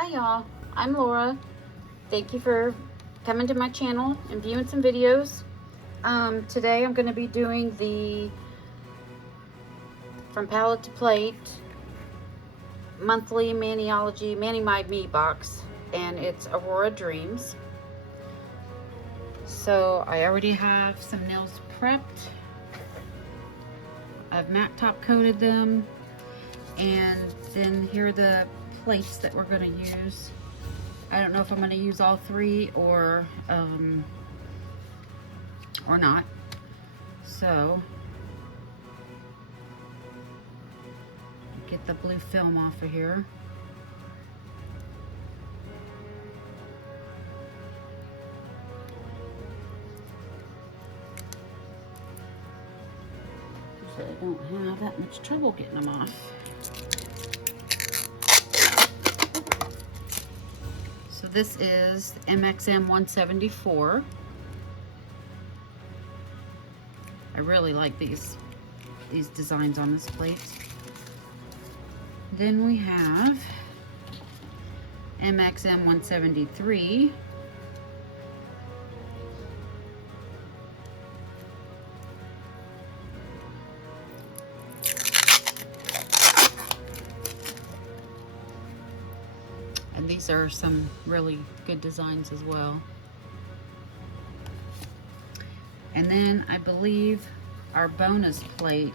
Hi y'all, I'm Laura. Thank you for coming to my channel and viewing some videos. Today I'm going to be doing the From Palette to Plate monthly ManiXMe box, and it's Aurora Dreams. So I already have some nails prepped. I've matte top coated them, and then here are the plates that we're going to use. I don't know if I'm going to use all three or not. So get the blue film off of here. So I don't have that much trouble getting them off. So this is MXM 174. I really like these designs on this plate. Then we have MXM 173. And these are some really good designs as well. And then I believe our bonus plate,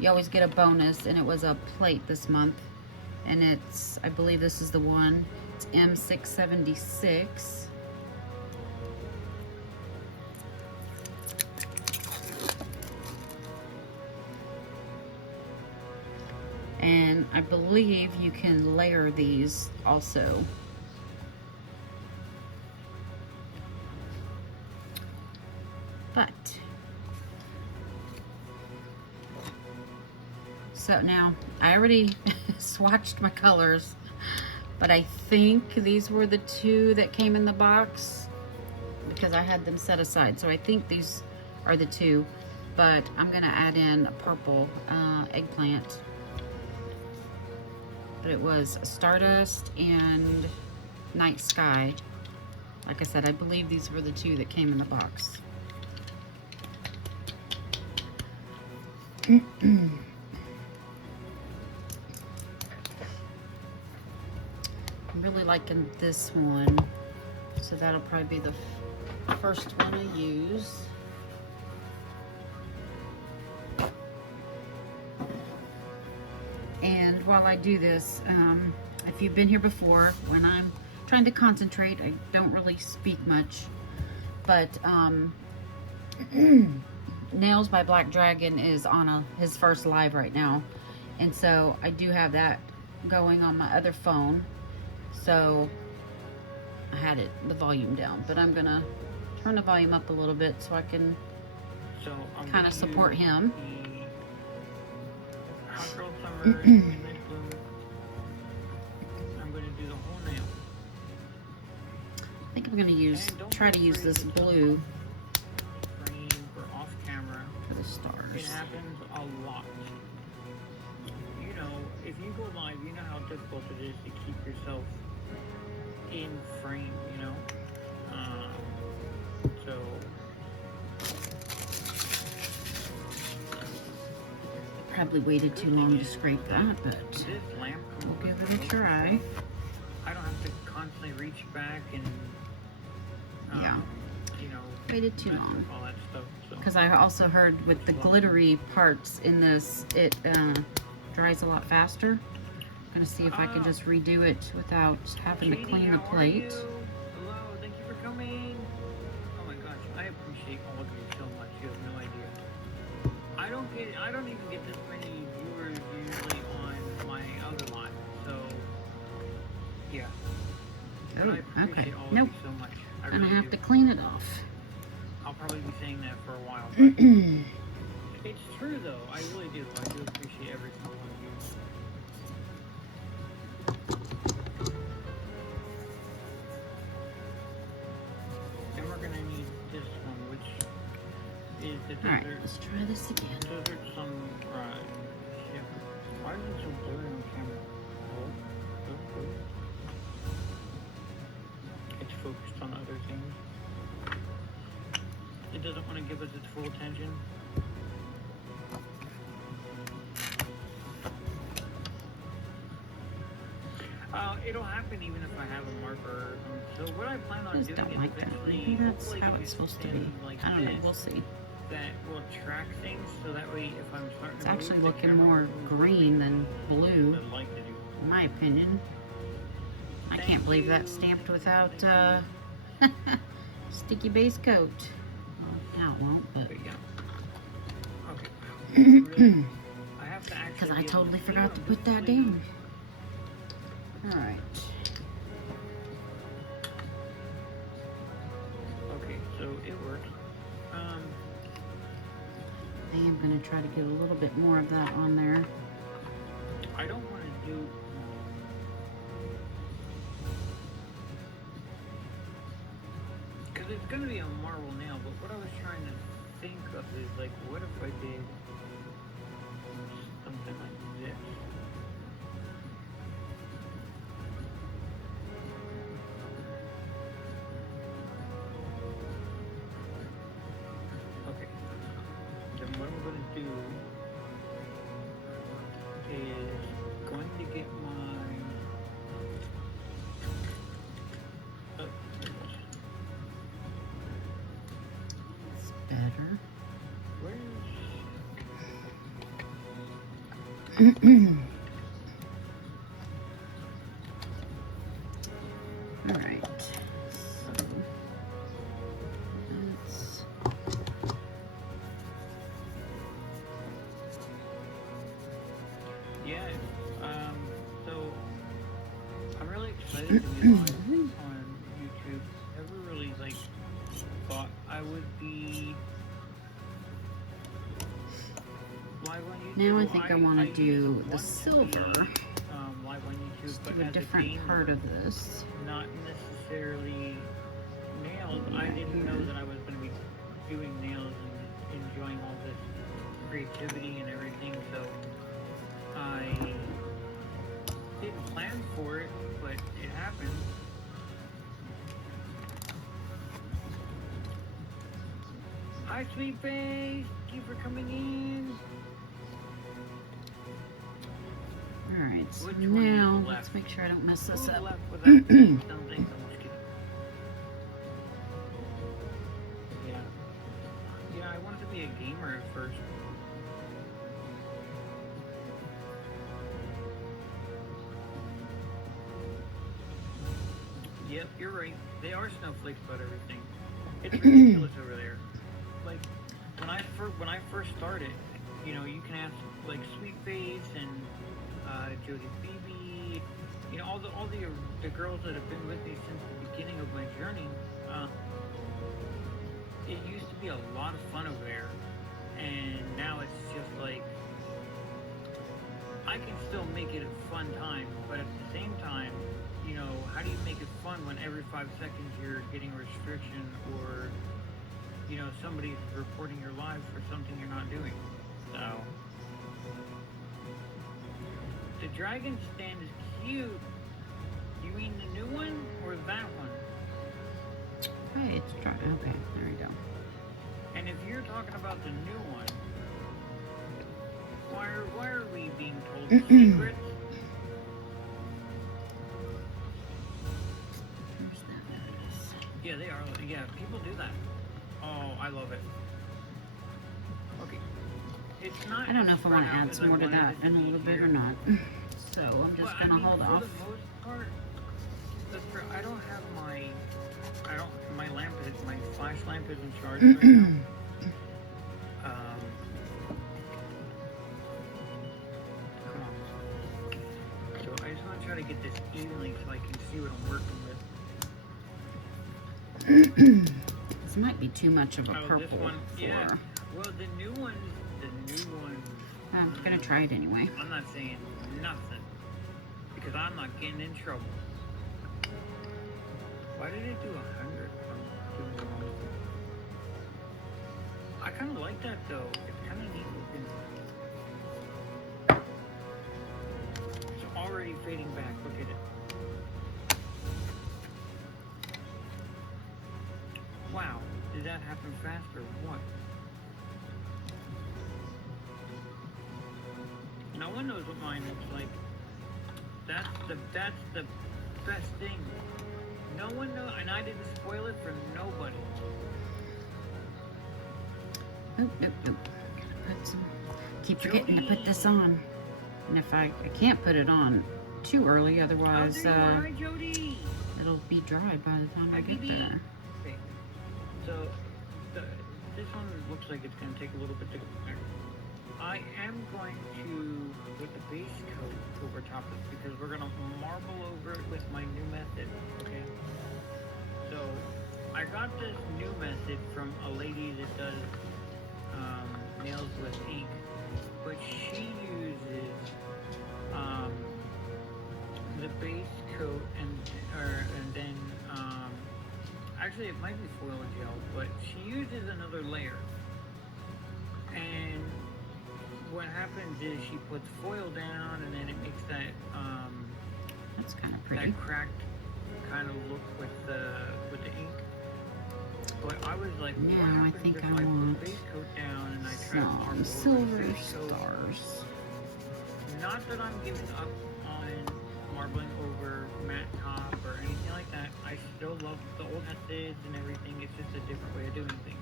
you always get a bonus, and it was a plate this month. And it's, I believe this is the one, it's M676. And I believe you can layer these also. But, so now, I already swatched my colors, but I think these were the two that came in the box because I had them set aside. So I think these are the two, but I'm gonna add in a purple eggplant. But it was Stardust and Night Sky. Like I said, I believe these were the two that came in the box. I'm really liking this one, so that'll probably be the first one I use. And while I do this, if you've been here before, when I'm trying to concentrate, I don't really speak much, but Nails by Black Dragon is on his first live right now, and so I do have that going on my other phone, so I had the volume down, but I'm gonna turn the volume up a little bit so I can kind of support him. I'm going to do the whole nail. I think I'm going to try to use this blue for off camera. For the stars. It happens a lot. You know, if you go live, you know how difficult it is to keep yourself in frame, you know? So... Probably waited too long to scrape that, but we'll give it a try. I don't have to constantly reach back and yeah, you know, waited too long. All that stuff. Because I also heard with the glittery parts in this, it dries a lot faster. I'm gonna see if I can just redo it without having to clean the plate. Hello, thank you for coming. Oh my gosh, I appreciate all of you so much. You have no idea. I don't even get this many viewers usually on my other line, so yeah. Oh, okay. All Nope. of you so much. I'm gonna have to clean it off. I'll probably be saying that for a while, but it's true though. I really do. I do appreciate every single one of you. And we're gonna need this one, which is the desert. Alright, let's try this again. Desert sunrise. Why is it so blurry on camera? Oh, oh, oh. give us its full attention. It'll happen even if I have a marker. So what I plan on I just doing don't is like that. eventually, Maybe that's hopefully how get it's supposed to be. something like I don't know. this We'll see. that will track things, so that way if I'm starting It's to actually move, the looking camera more will move green than blue, I'd like to do. in my opinion. I Thank can't believe you. that's stamped without Thank sticky base coat. Well, now it won't, but But yeah. Okay. Really, I have to actually. because I be able totally see forgot what to I'm put that doing. down. All right. Okay, so it works. I am going to try to get a little bit more of that on there. I don't want to do. Because it's going to be a marble nail, but what I was trying to think of is like, what if I did something like this? Okay. Then what I'm going to do is going to get my. Oh, there it is. It's better. Where's. All right. So that's Yeah, so I'm really excited to be live on YouTube. Never really like thought I would be live on YouTube. now I Well, think I want to used do want the to silver. be, live on YouTube, Just but do a as a different gamer, part of this. not necessarily nails. I Right didn't know here. that I was going to be doing nails and enjoying all this creativity and everything. So I didn't plan for it, but it happened. Hi, Sweet Face. Thank you for coming in. All right. So Which one is now the let's left? make sure I don't mess this Who's up. left without saying something? I'm just kidding. Yeah. Yeah, I wanted to be a gamer at first. Yep, you're right. They are snowflakes about everything. It's ridiculous over there. Like when I first started, you know, you can ask like Sweet Face and Jody BB, you know, all the girls that have been with me since the beginning of my journey. It used to be a lot of fun over there, and now it's just like I can still make it a fun time, but at the same time, you know, how do you make it fun when every 5 seconds you're getting a restriction or, you know, somebody's reporting your live for something you're not doing? So, the dragon stand is cute. You mean the new one or that one? Hey, it's dry. Okay, there we go. And if you're talking about the new one, why are we being told secrets? Where's that? There it is. Yeah, they are. Yeah, people do that. Oh, I love it. Okay. It's not. I don't know if I want to spread out add as some I more to wanted that it to in a be little bit here. or not. So I'm just But, I gonna mean, hold for off. the most part, I don't have my lamp is, my flash lamp isn't charged right now. Come on. So I just want to try to get this evenly so I can see what I'm working with. This might be too much of a Oh, purple this one, yeah. for. Well, the new one, I'm gonna try it anyway. I'm not saying nothing because I'm not getting in trouble. Why did it do 100? I kind of like that though. It's kind of neat looking. It's already fading back. Look at it. Wow. Is that happen faster? What? No one knows what mine looks like. That's the best thing. No one knows, and I didn't spoil it for nobody. Oop, oop, oop. Keep forgetting to put this on. And if I can't put it on too early, otherwise Jody? it'll be dry by the time I get there. Okay. So this one looks like it's going to take a little bit to clear. I am going to put the base coat over top of it because we're going to marble over it with my new method. Okay. So I got this new method from a lady that does nails with ink, but she uses the base coat and then actually it might be foil gel, but she uses another layer. And what happens is she puts foil down, and then it makes that that's kind of pretty. That cracked kind of look with the ink. But I was like, what now I happens think if I put want the base coat down and I try to some marble silver over the base coat? stars. Not that I'm giving up on marbling over matte top or anything like that. I still love the old methods and everything. It's just a different way of doing things.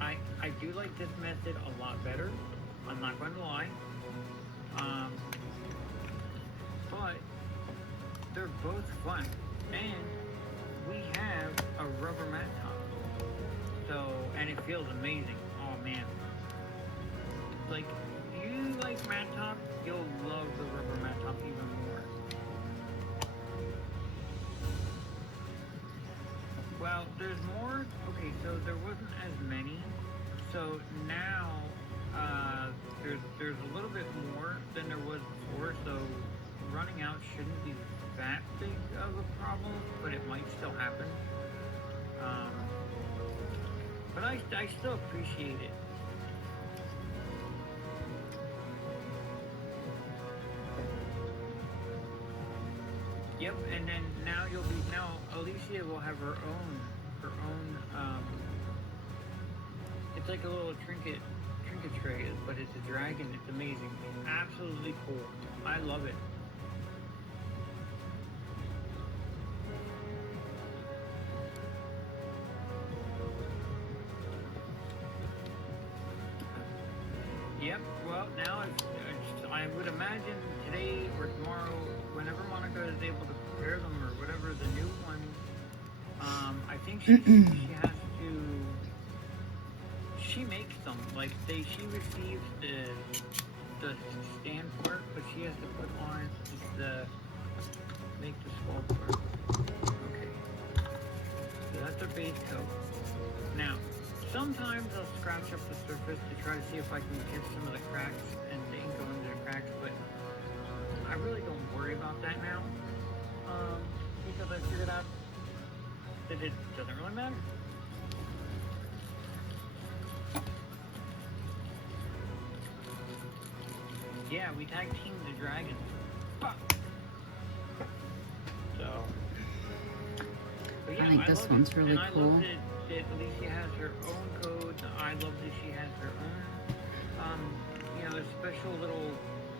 I do like this method a lot better. I'm not going to lie. But they're both fun. And we have a rubber matte top. So, and it feels amazing. Oh man. Like, if you like matte top, you'll love the rubber matte top even more. Well, there's more. Okay, so there wasn't as many. So now there's a little bit more than there was before. So running out shouldn't be that big of a problem, but it might still happen. But I still appreciate it. Yep, and then now Alicia will have her own it's like a little trinket tray, but it's a dragon. It's amazing. Absolutely cool. I love it. Yep, well now I would imagine today or tomorrow, whenever Monica is able to prepare them or whatever, the new ones, I think she has to, she makes them, like she receives the stand part, but she has to put on make the skull part. Okay, so that's her base coat. Now, sometimes I'll scratch up the surface to try to see if I can get some of the cracks and the ink go into the cracks, but I really don't worry about that now, because I figured out that it doesn't really matter. Yeah, we tag teamed the dragon. So, but yeah, I think this love one's it. really and I cool. love that Alicia has her own code. I love that she has her own, there's special little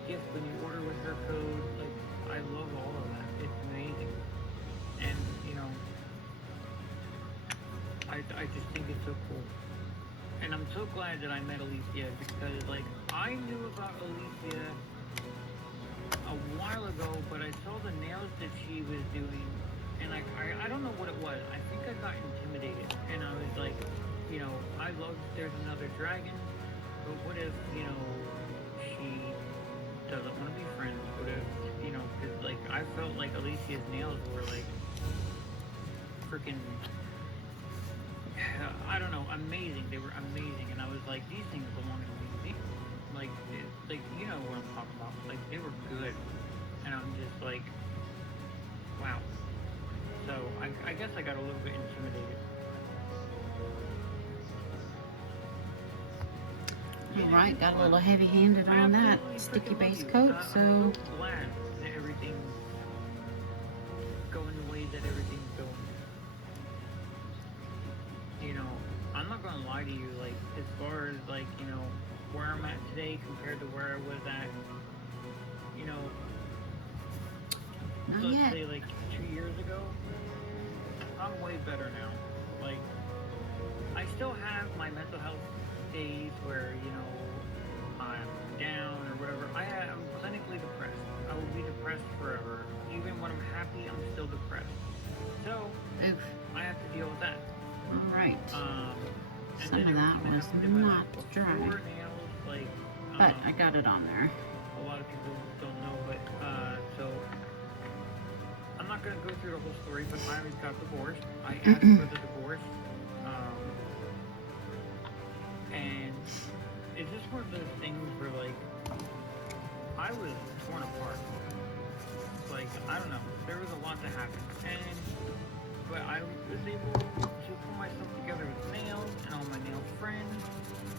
gift when you order with her code. Like, I love all of that. It's amazing. And, I just think it's so cool. And I'm so glad that I met Alicia because, like, I knew about Alicia a while ago, but I saw the nails that she was doing, and I don't know what it was. I think I got intimidated, and I was like, I love there's another dragon, but what if, she doesn't want to be friends? What if, because, like, I felt like Alicia's nails were, like, freaking, I don't know, amazing. They were amazing, and I was like, these things belong to me. Like, you know what I'm talking about. Like, they were good, and I'm just like, wow. So, I guess I got a little bit intimidated. Alright, got a little heavy-handed on that sticky base coat, so... I'm so glad that everything's going the way that everything's going. I'm lie to you. Like, as far as, like, you know, where I'm at today compared to where I was at, you know, Not let's yet. say like 2 years ago, I'm way better now. Like, I still have my mental health days where, you know, I'm down or whatever. I'm clinically depressed. I will be depressed forever. Even when I'm happy, I'm still depressed. So, Oof. I have to deal with that. All right. And Some then of that everything was happened in my not life dry. before nails, like, But I got it on there. a lot of people don't know, but, so, I'm not going to go through the whole story, but I got divorced. I asked for the divorce. And it's just one of those things where, like, I was torn apart. Like, I don't know. There was a lot that happened. But I was able to put myself together with nails and all my nail friends.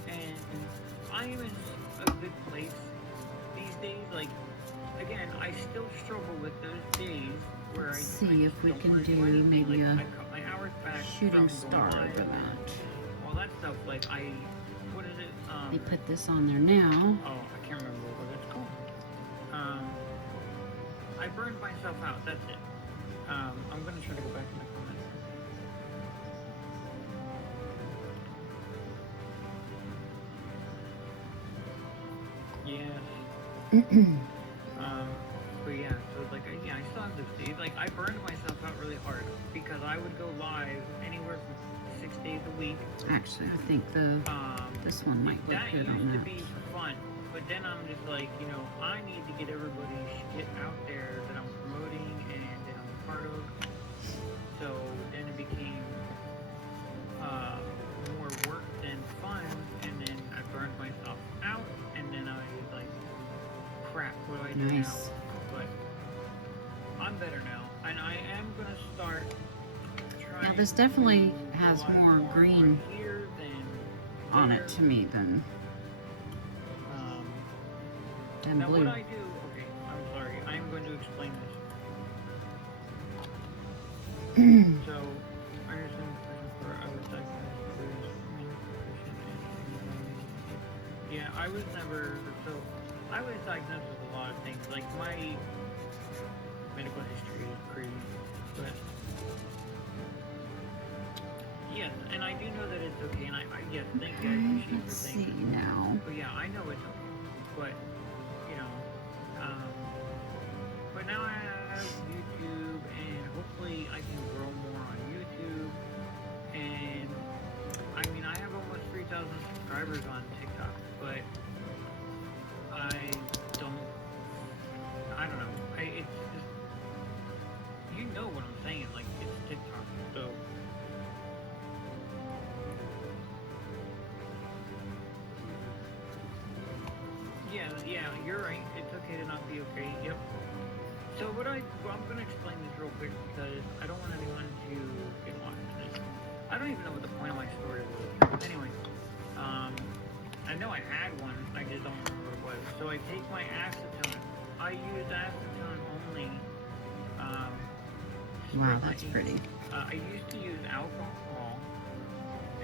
And I am in a good place these days. Like, again, I still struggle with those days where I See if we don't can wanna do anything. maybe Like, a I cut my hours back shooting from star going over live, that. all that stuff. Like, what is it? They put this on there now. Oh, I can't remember what it's called. I burned myself out. That's it. I'm gonna try to go back in the comments. Yes. But yeah, so like, I still have this days. Like, I burned myself out really hard because I would go live anywhere from 6 days a week. Actually, I think this one might look good on That used to that. be fun, but then I'm just like, you know, I need to get everybody's shit out there that I'm promoting and that I'm a part of. So then it became more work than fun, and then I burned myself out, and then I was like, crap, what do I do now? Nice. But I'm better now, and I am gonna start trying. Now this definitely to has rely more on green here than on there. it to me than Now blue. what I do, okay, I'm sorry, I am going to explain this. So, I understand the person for I was diagnosed with malnutrition and yeah, I was never, so, I was diagnosed with a lot of things, like my medical history is crazy, but yes, and I do know that it's okay, and yes, thank you, I Okay, appreciate your let's thing. see now. But yeah, I know it's okay, but, you know, but now I have YouTube, and hopefully I can grow more on YouTube, and, I mean, I have almost 3,000 subscribers on TikTok, but I don't know, it's just, you know what I'm saying, like, it's TikTok, so. Yeah, you're right. It's okay to not be okay. Yep. So I'm gonna explain this real quick because I don't want anyone to get lost in this. I don't even know what the point of my story was. But anyway, I know I had one. I just don't remember what it was. So I take my acetone. I use acetone only. Wow, that's pretty. I used to use alcohol,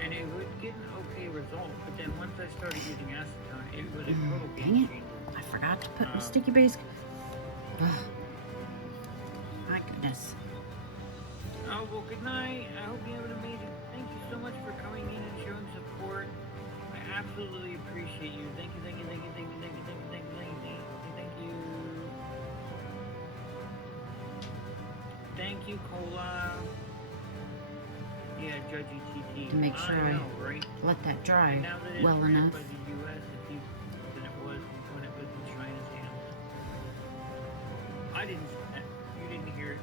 and it would get an okay result. But then once I started using acetone, it was a total Dang game it. changer. I forgot to put the sticky base. Ugh. My goodness. Oh, well, good night. I hope you have an amazing. Thank you so much for coming in and showing support. I absolutely appreciate you. Thank you, thank you, thank you, thank you, thank you, thank you, thank you, thank you, thank you. Thank you, Cola. Yeah, Judge TT. To make sure I know, right? let that dry And now that it's well banned enough. by the US, it's easier than it was when it was in China's hands. I didn't see that. You didn't hear it.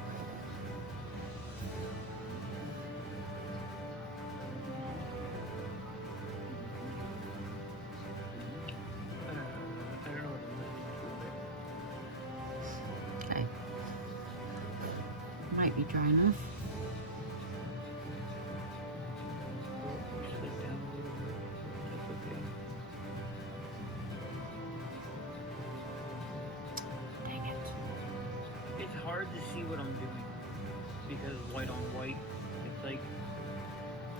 I don't know what I'm listening to, but Okay. Might be dry enough. slip down a little bit. That's okay. Dang it. It's hard to see what I'm doing because white on white, it's like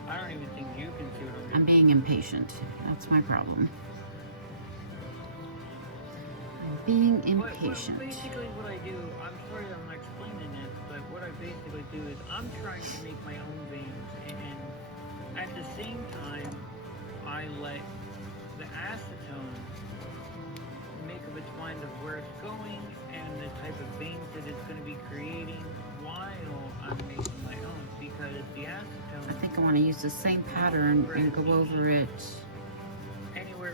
I don't even think you can see what I'm doing. I'm being impatient. That's my problem. I'm being impatient. Basically what I do, I'm sorry I'm not explaining this, but what I basically do is I'm trying to make my own veins, and at the same time, I let the acetone make up its mind of where it's going and the type of veins that it's going to be creating while I'm making my own, because the acetone... I think I want to use the same pattern and go over it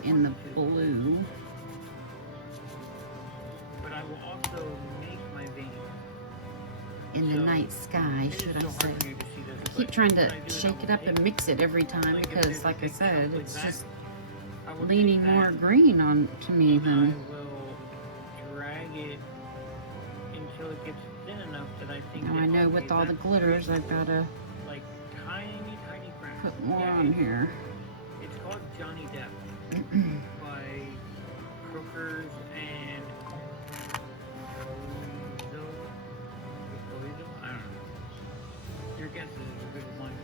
in the blue. But I will also make my veins in the night sky, should I say. I keep trying to shake it up and mix it every time because, like I said, it's just leaning more green on to me than... I will drag it until it gets thin enough that I think... Now I know with all the glitters, I've got to like tiny cracks. Put more on here. It's called Johnny Depp by Crookers and... I don't know. Your guess is a good one.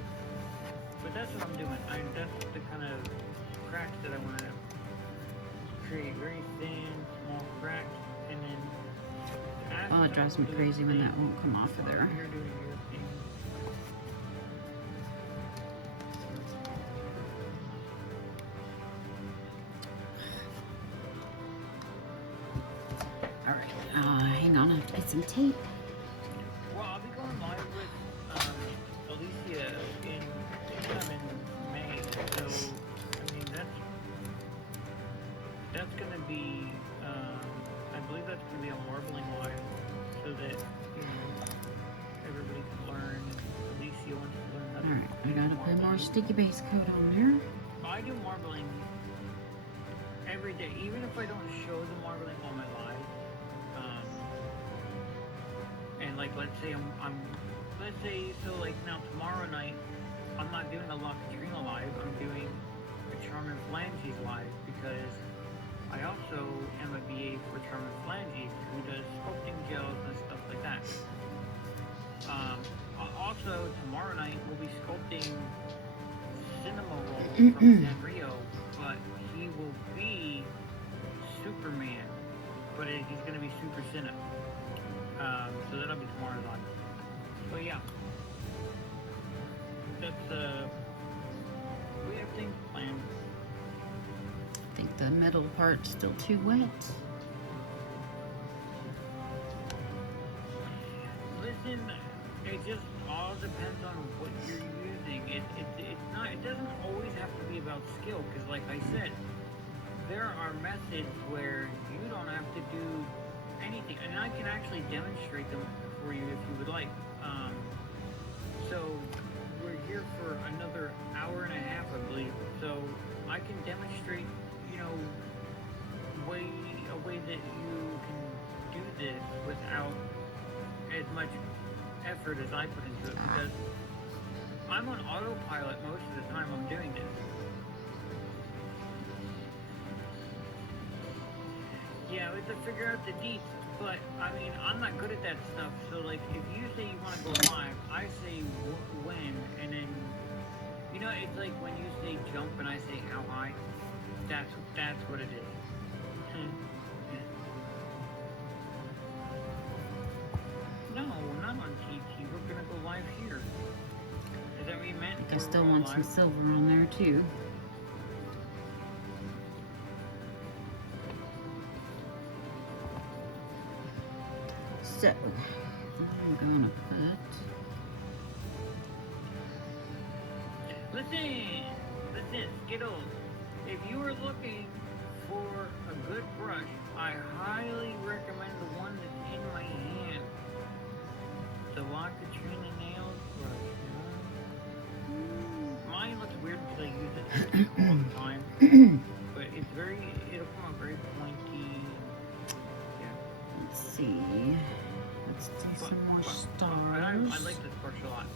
But that's what I'm doing. That's the kind of cracks that I want to create. Very thin, small cracks, and then... Oh, it drives me crazy when that won't come off of there. You're doing your thing. Alright, hang on, I have to get some tape. Well, I'll be going live with Alicia sometime in May, so I mean that's gonna be I believe that's gonna be a marbling live, so that everybody can learn. Alicia wants to learn how to... Alright, I gotta put more sticky base coat on here. I do marbling every day, even if I don't show the marbling on my live. And like, let's say so like now tomorrow night, I'm not doing a La Katrina live, I'm doing a Charmin Flanges live, because I also am a BA for Charmin Flanges, who does sculpting gels and stuff like that. Also, tomorrow night we'll be sculpting Cinema Roll from Sanrio, but he will be Superman, but he's going to be Super Cinna. So that'll be tomorrow's on. But yeah, that's we have things planned. I think the middle part's still too wet. Listen, it just all depends on what you're using. It's not. It doesn't always have to be about skill, because like I said, there are methods where you don't have to do anything, and I can actually demonstrate them for you if you would like. So we're here for another hour and a half, I believe. So I can demonstrate, a way that you can do this without as much effort as I put into it, because I'm on autopilot most of the time I'm doing this. Yeah, we have to figure out the deets, but I mean, I'm not good at that stuff. So like, if you say you want to go live, I say when, and then, it's like when you say jump and I say how high. That's what it is. No, not on TT. We're gonna go live here. Is that what you meant? I still want some silver on there too. So, I'm gonna put... Listen, Skittles. If you are looking for a good brush, I highly recommend the one that's in my hand. The La Katrina Nails brush. Mine looks weird because I use it all the time. But it'll come out very pointy. Yeah. Let's see. Let's do some more stars. I like this brush a lot.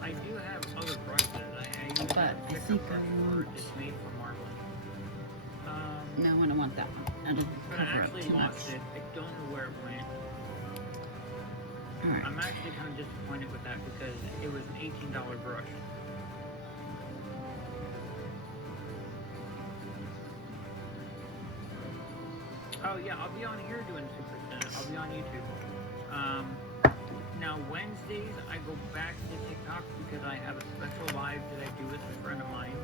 I do have other brushes. I use But I think I want... It's made for marbling. No, I don't want that one. I don't But I cover up actually too much. lost it. I don't know where it went. Alright. I'm actually kind of disappointed with that because it was an $18 brush. Oh yeah, I'll be on here doing Super Extended. I'll be on YouTube. Now Wednesdays I go back to TikTok because I have a special live that I do with a friend of mine.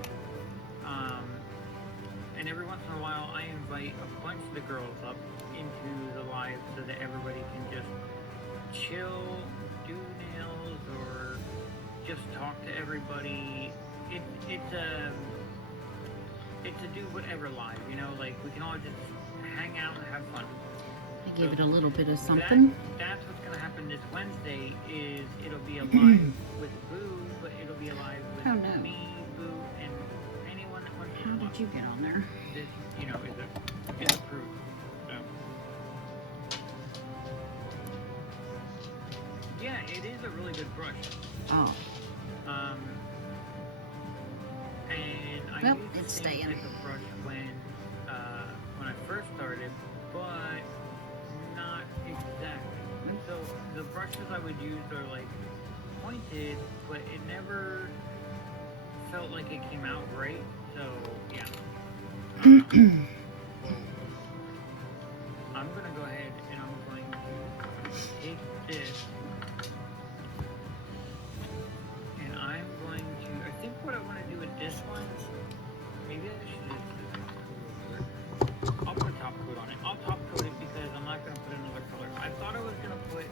And every once in a while I invite a bunch of the girls up into the live so that everybody can just chill, do nails, or just talk to everybody. It's a do whatever live, you know, like we can all just hang out and have fun. I gave it a little bit of something. That's what's gonna happen this Wednesday. Is it'll be a live with Boo, but it'll be a live with me, Boo, and anyone that wants to. How did you get on there? This, you know, is approved. So. Yeah, it is a really good brush. Oh. And I Well, used it's the same staying. type of brush when I first started, but not exactly. So the brushes I would use are like pointed, but it never felt like it came out right. So yeah. Well, I'm gonna go ahead and I'm going to take this. And I'm going to, I think what I want to do with this one, maybe I should just do this. I'll put a top coat on it. I'll top coat it because I'm not going to put another color. I thought I was going to put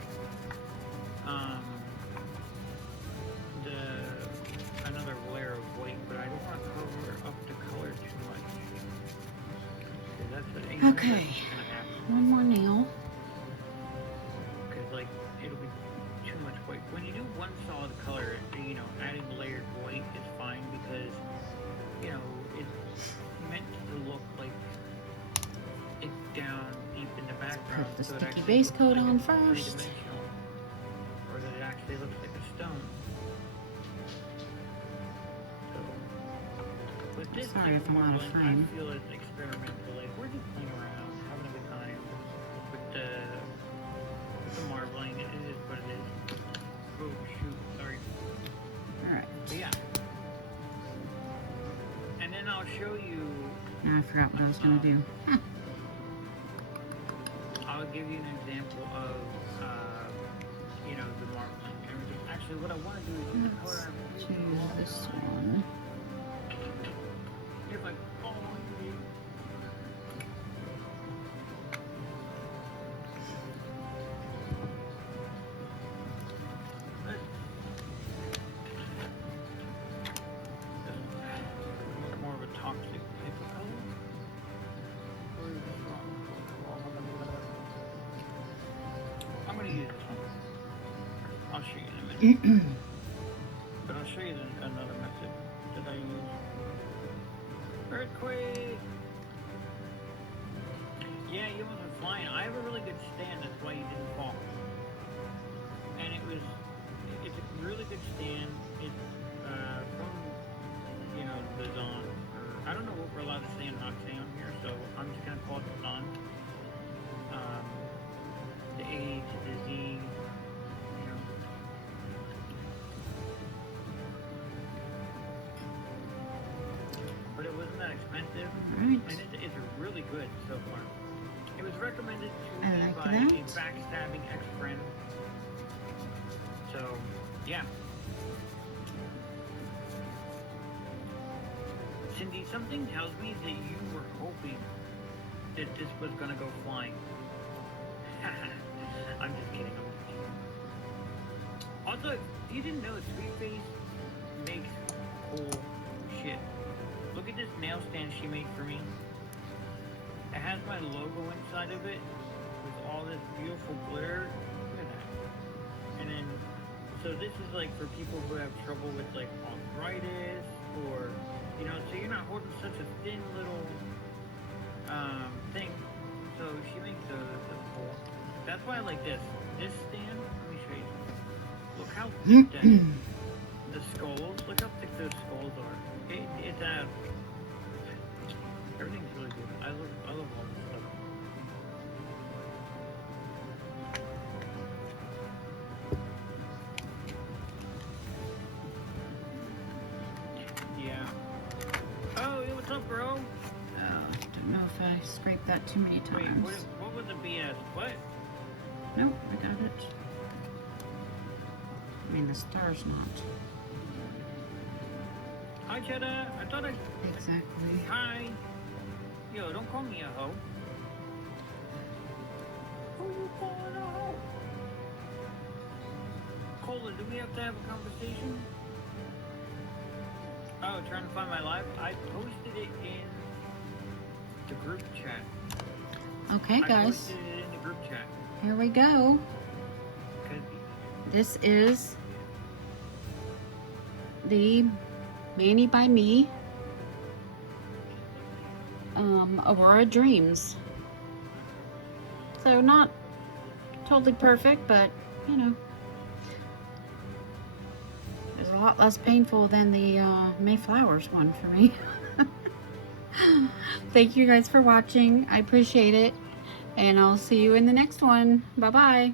another layer of white, but I don't want to cover up the color too much. That's what Okay. One more nail. Because like it'll be too much white. When you do one solid color, you know, adding layered white is fine because, you know, it's meant to look like it's down deep in the background. Put the so sticky base coat on like first. Or that it actually looks like a stone. So, but this Sorry if I'm out of frame. I feel it's experimental. Like we're just playing around, having a good time with the marbling. It is what it is. Oh shoot, sorry. Alright. But yeah. And then I'll show you. Now I forgot what I was going to do. I'll give you an example of, you know, the marbling and everything. Actually, what I want to do is use the color I'm Let's using. choose this one. If I follow you. More of a toxic type of color. I'm going to use this one. I'll show you in a minute. But I'll show you another method that I use. Earthquake! Yeah, you almost went flying. I have a really good stand, that's why you didn't fall. And it's a really good stand. It's from, you know, the Zon. I don't know what we're allowed to say and not say on here, so I'm just going to call it the Zon. The A to the Z, you know. But it wasn't that expensive, Right. and it's really good so far. It was recommended to I me like by that. a backstabbing ex-friend. So, yeah. Cindy, something tells me that you were hoping that this was gonna go flying. I'm just kidding. Also, if you didn't know, Sweet Face makes cool shit. Look at this nail stand she made for me. It has my logo inside of it with all this beautiful glitter. Look at that. And then, so this is like for people who have trouble with like arthritis or, you know, so you're not holding such a thin little thing. So she makes the cool. That's why I like this. This stand, let me show you. Look how thick that is. The skulls, look how thick those skulls are. It's everything's really good. I love all this stuff. Yeah. Oh, hey, what's up, bro? Don't know if I scraped that too many Wait, times. what was the BS? What? Nope, I got it. I mean, the star's not. Hi, Cheddar. I thought I... Exactly. Hi. Yo, don't call me a hoe. Who you calling a hoe? Cola, do we have to have a conversation? Oh, trying to find my live? I posted it in the group chat. Okay, I guys. posted it in the group chat. Here we go. This is the Mani by Me Aurora Dreams. So not totally perfect, but you know, it's a lot less painful than the Mayflowers one for me. Thank you guys for watching. I appreciate it, and I'll see you in the next one. Bye bye.